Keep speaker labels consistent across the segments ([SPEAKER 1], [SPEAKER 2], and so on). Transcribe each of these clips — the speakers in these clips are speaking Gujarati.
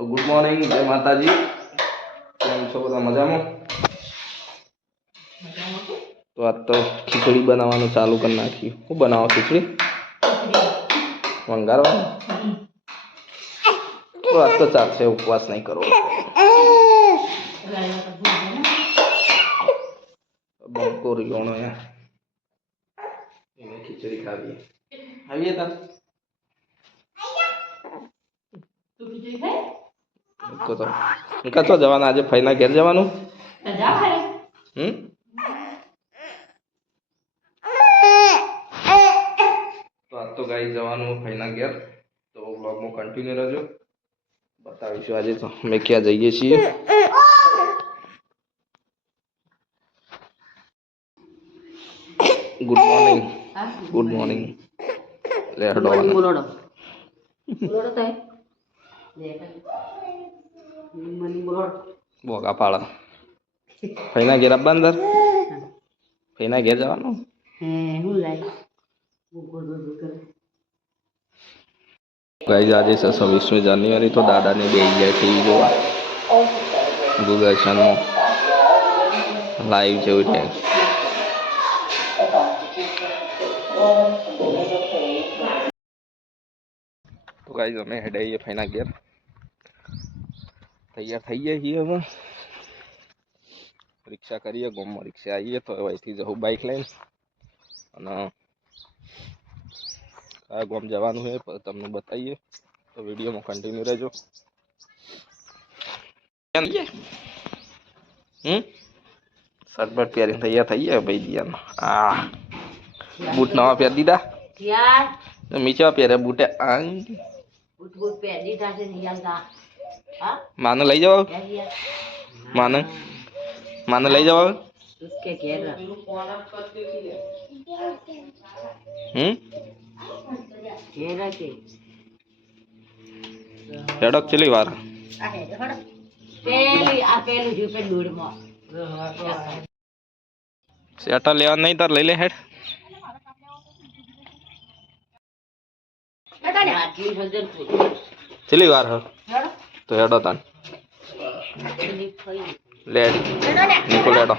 [SPEAKER 1] તો ગુડ મોર્નિંગ જય માતાજી. કેમ છો બધા મજામાં? તો આજ તો ખીચડી બનાવવાનું ચાલુ કરી નાખ્યું શું બનાવો ખીચડી? વંગારવાનું તો આજ તો ચાલશે, ઉપવાસ નહીં કરવો. બંકો રીઓણો યાર ખીચડી ખાવીએ આવીએ તા. મૂકો તો. મૂકા તો જવાના આજે ફઈના ઘેર જવાનું. હમ? તો આજ તો ગાઈ જવાનું ફઈના ઘેર. તો બ્લોગમાં કન્ટિન્યુ રહેજો. બતાવીશું આજે તો. અમે ક્યાં જઈએ છીએ? ગુડ મોર્નિંગ ગુડ મોર્નિંગ લે હડો.
[SPEAKER 2] બોલોડો. બોલોડો થાય
[SPEAKER 1] બોગા પાડા. ફઈના ઘેર આપવા અંદર ફઈના ઘેર જવાનું? ગાઈઝ, આજે છે છવ્વીસમી જાન્યુઆરી તો દાદાને બે ગયા ટીવી જોવા. દૂરદર્શનમાં લાઈવ જેવું છે. તો ગાઈઝ, અમે હેડાઈએ ફાઈના ઘેર. તૈયાર થઈ ગયા છીએ હવે રિક્ષા કરીએ ગોમમાં રિક્ષા આવીએ તો અહીંથી જવું બાઇક લઈને. અને આ ગામ જવાનું છે પણ તમને બતાવીએ. તો વિડીયોમાં કન્ટિન્યુ રહેજો. હમ? શર્ટ બર્ટ પહેરીને તૈયાર થઈ ગયા ભાઈ દિયાનો. આ બૂટ નવા પહેરી દીધા.
[SPEAKER 2] યાર
[SPEAKER 1] મીચા પહેરે બૂટે આ
[SPEAKER 2] બુટ બુટ પે દીધા છે નિયમ કા હા
[SPEAKER 1] માને લઈ જવા
[SPEAKER 2] યાર યાર
[SPEAKER 1] માને માને લઈ જવા
[SPEAKER 2] उसके घेर
[SPEAKER 1] હમ
[SPEAKER 2] घेर के
[SPEAKER 1] હેડક ચલી વાર
[SPEAKER 2] પેલી આ પેલું જો પે દૂર માં
[SPEAKER 1] સેટા લેવા નહીં તાર લઈ લે હેડ
[SPEAKER 2] આટલી વજન
[SPEAKER 1] ચલી વાર હ તો હેડો તાન.
[SPEAKER 2] આટલી ફઈ
[SPEAKER 1] લે નીકો લેડો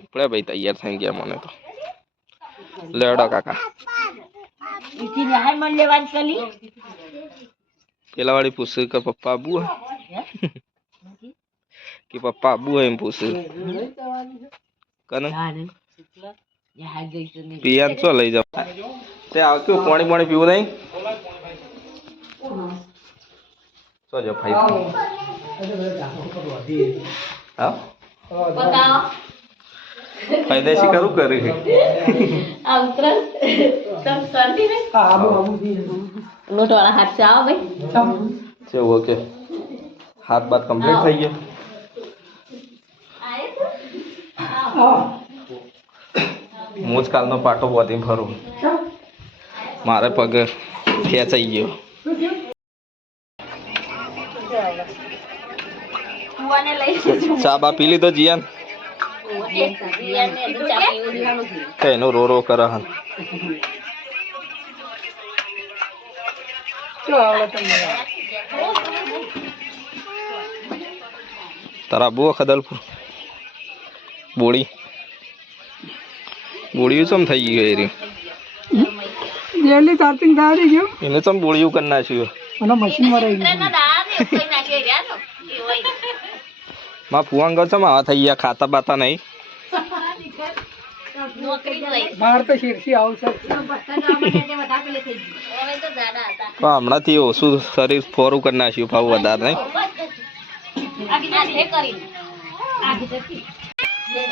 [SPEAKER 1] ઉપડે ભાઈ, તૈયાર થઈ ગયા મને તો. લેડો કાકા. પેલા વાળી પૂછે કે પપ્પા આબુ કે પપ્પા આબુ એમ પૂછ્યું કને પિયાન ચો લઈ જાવ તે આવતું પાણી પાણી પીવું નહીં ચો જો ભાઈ હા
[SPEAKER 2] બતાવો
[SPEAKER 1] ફાયદેશી કરું કરી
[SPEAKER 2] આ ઉતરલ તમ શરદી લોટ વાળા હાથ છે આવો ભાઈ
[SPEAKER 1] છે ઓકે હાથ બાત કમ્પ્લીટ થઈ ગયો હું. જ કાલનો પાટો બોધી ફરું. મારે પગ ખેંચાઈ ગયો. ચા બા પી લીધો જીયાન? એનો રો રો કરે હન. તારા બહુ ખદલપુર. બોડી બોળીયું ચમ થઈ ગયું એ જેલી
[SPEAKER 3] ડેલી ચાર્જિંગ ગયો રહી ગયું?
[SPEAKER 1] એને ચમ બોડીયું કરી નાખ્યું?
[SPEAKER 3] અને મશીનમાં રહી ગયું.
[SPEAKER 1] માં ફુવાંગર ચમ આવા થઈ ગયા ખાતા બાતા નહીં.
[SPEAKER 3] બહાર તો શીરસી આવશે.
[SPEAKER 1] પણ હમણાંથી ઓછું શરીર ફોરું કરી નાખ્યું ભાવ વધારે નહીં.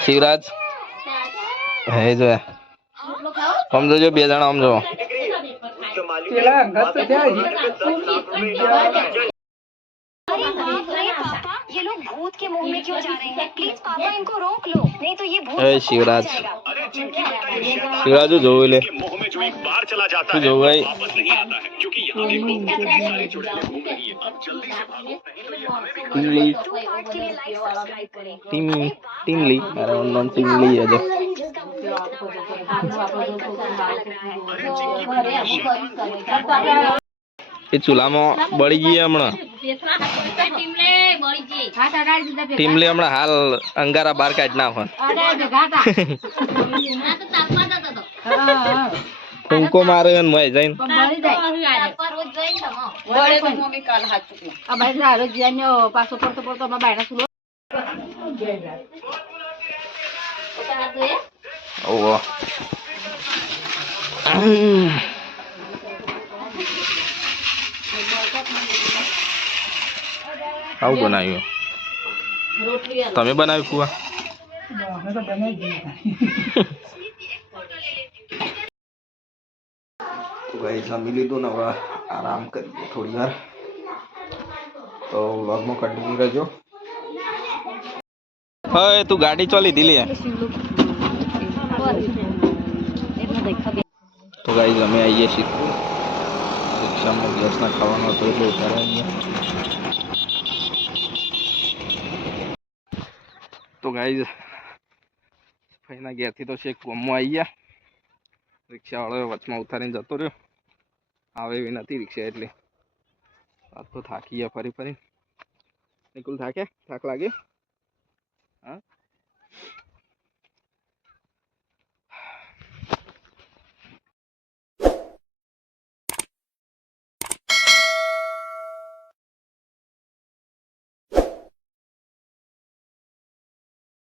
[SPEAKER 1] શિવરાજ. હે જો આમ જોજો બે જણા આમ જો.
[SPEAKER 3] ये
[SPEAKER 4] लोग भूत के मुँह में क्यों जा रहे हैं प्लीज़ पापा इनको रोक लो नहीं तो ये भूत अरे
[SPEAKER 1] शिवराज शिवराज
[SPEAKER 5] जो ले जो एक
[SPEAKER 1] એ ચૂલામાં બળી ગઈ હમણાં.
[SPEAKER 2] જેટલા હાથ પડતા ટીમને બળી જઈ.
[SPEAKER 1] ટીમ લી હમણાં હાલ અંગારા બાર કાઢ નાખો
[SPEAKER 2] હોય.
[SPEAKER 1] ટૂંકો મારે ને મોય જઈને.
[SPEAKER 2] પાછો રોજ જઈને તમો.
[SPEAKER 1] ઓહો. આવું બનાવ્યું
[SPEAKER 2] રોટલી આલો.
[SPEAKER 1] તમે બનાવ્યું કુવા
[SPEAKER 3] અમે તો બનાવી દઈએ
[SPEAKER 1] તો ભાઈ જમી લીધું ને હવે આરામ કરીએ થોડી વાર તો વ્લોગમાં કન્ટિન્યુ રહેજો હવે તું ગાડી ચો લીધી લે તો ગાઈ અમે આવીએ શીખવું રિક્ષામાં ગેસના ખાવાનો હતો એટલે ઉતારે અહીંયા તો ગાઈ ફઈના ઘેરથી તો શેખ ગમમાં આવી ગયા રિક્ષાવાળો વચમાં ઉતારીને જતો રહ્યો આવે એવી નથી રિક્ષા એટલે આજ તો થાકી ગયા ફરી ફરી નિકુલ થાકે થાક લાગ્યો હા